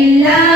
ಕೆಟ್ಟವರಿಲ್ಲ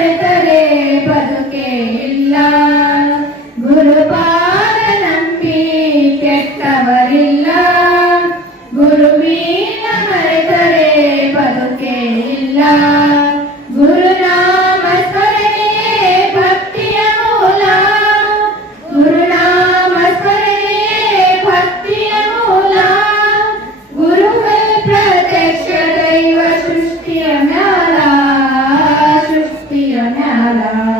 ಮರೆತರೆ ಬದುಕೆ ಇಲ್ಲ. ಗುರುಪಾದ ನಂಬಿ ಕೆಟ್ಟವರಿಲ್ಲ. ಗುರುವೀ la